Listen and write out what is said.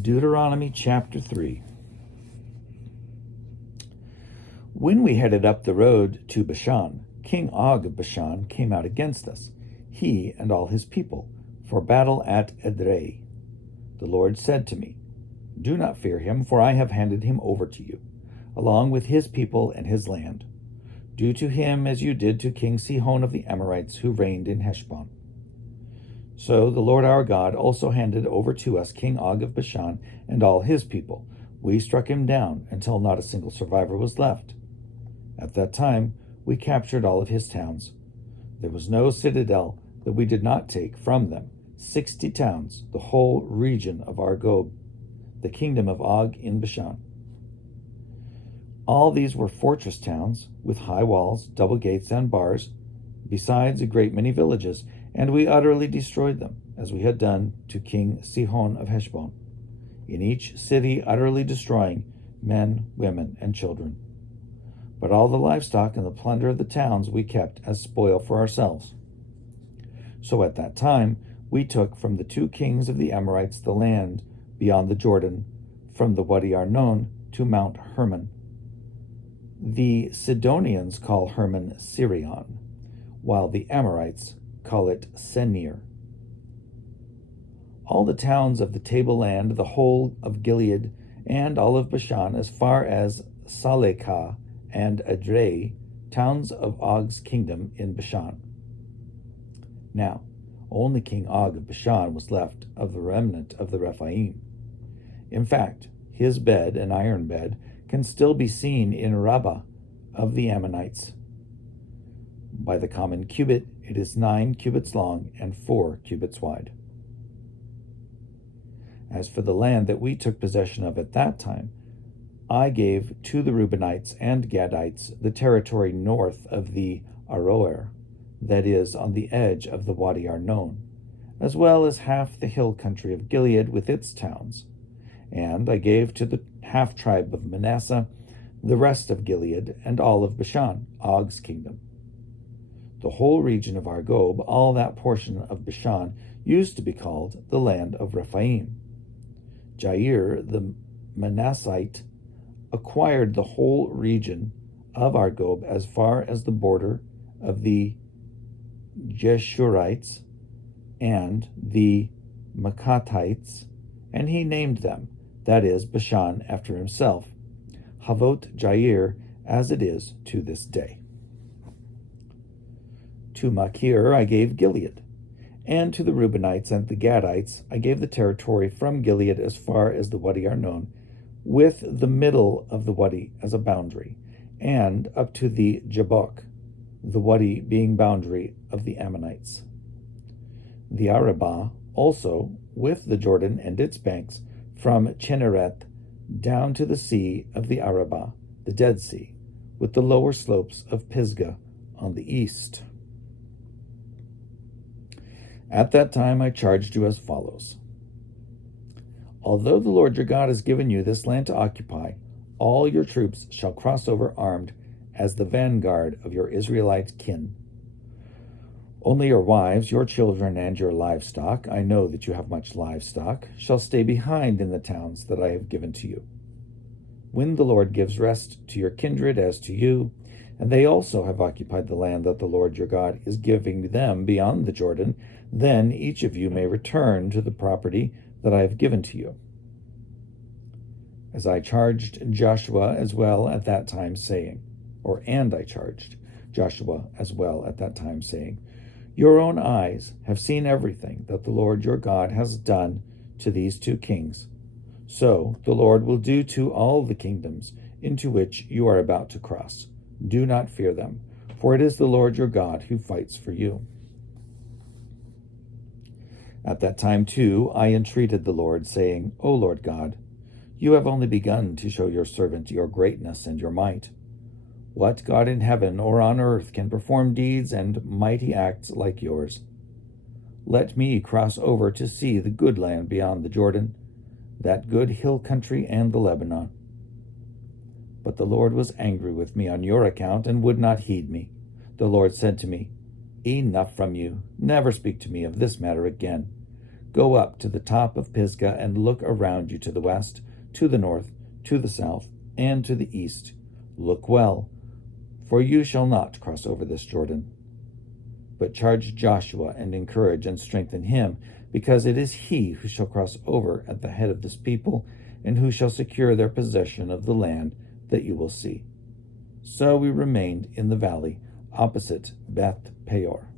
Deuteronomy chapter 3. When we headed up the road to Bashan, King Og of Bashan came out against us, he and all his people, for battle at Edrei. The Lord said to me, "Do not fear him, for I have handed him over to you, along with his people and his land. Do to him as you did to King Sihon of the Amorites, who reigned in Heshbon." So the Lord our God also handed over to us King Og of Bashan and all his people. We struck him down until not a single survivor was left. At that time, we captured all of his towns. There was no citadel that we did not take from them. 60 towns, the whole region of Argob, the kingdom of Og in Bashan. All these were fortress towns with high walls, double gates, and bars, besides a great many villages, and we utterly destroyed them, as we had done to King Sihon of Heshbon, in each city utterly destroying men, women, and children. But all the livestock and the plunder of the towns we kept as spoil for ourselves. So at that time we took from the 2 kings of the Amorites the land beyond the Jordan, from the Wadi Arnon to Mount Hermon. The Sidonians call Hermon Sirion, while the Amorites call it Senir. All the towns of the tableland, the whole of Gilead, and all of Bashan, as far as Salekah and Edrei, towns of Og's kingdom in Bashan. Now, only King Og of Bashan was left of the remnant of the Rephaim. In fact, his bed, an iron bed, can still be seen in Rabbah of the Ammonites. By the common cubit, it is 9 cubits long and 4 cubits wide. As for the land that we took possession of at that time, I gave to the Reubenites and Gadites the territory north of the Aroer, that is, on the edge of the Wadi Arnon, as well as half the hill country of Gilead with its towns. And I gave to the half-tribe of Manasseh the rest of Gilead and all of Bashan, Og's kingdom. The whole region of Argob, all that portion of Bashan, used to be called the land of Rephaim. Jair, the Manassite, acquired the whole region of Argob as far as the border of the Jeshurites and the Maacathites, and he named them, that is, Bashan, after himself, Havot Jair, as it is to this day. To Machir I gave Gilead, and to the Reubenites and the Gadites I gave the territory from Gilead as far as the Wadi Arnon, with the middle of the Wadi as a boundary, and up to the Jabbok, the Wadi being boundary of the Ammonites. The Arabah also, with the Jordan and its banks, from Chinnereth down to the sea of the Arabah, the Dead Sea, with the lower slopes of Pisgah on the east. At that time I charged you as follows. Although the Lord your God has given you this land to occupy, all your troops shall cross over armed as the vanguard of your Israelite kin. Only your wives, your children, and your livestock, I know that you have much livestock, shall stay behind in the towns that I have given to you. When the Lord gives rest to your kindred as to you, and they also have occupied the land that the Lord your God is giving them beyond the Jordan, then each of you may return to the property that I have given to you. As I charged Joshua as well at that time, saying, and I charged Joshua as well at that time, saying, your own eyes have seen everything that the Lord your God has done to these 2 kings. So the Lord will do to all the kingdoms into which you are about to cross. Do not fear them, for it is the Lord your God who fights for you. At that time, too, I entreated the Lord, saying, O Lord God, you have only begun to show your servant your greatness and your might. What God in heaven or on earth can perform deeds and mighty acts like yours? Let me cross over to see the good land beyond the Jordan, that good hill country and the Lebanon. But the Lord was angry with me on your account and would not heed me. The Lord said to me, Enough from you. Never speak to me of this matter again. Go up to the top of Pisgah and look around you to the west, to the north, to the south, and to the east. Look well, for you shall not cross over this Jordan. But charge Joshua and encourage and strengthen him, because it is he who shall cross over at the head of this people, and who shall secure their possession of the land that you will see. So we remained in the valley opposite Beth Peor.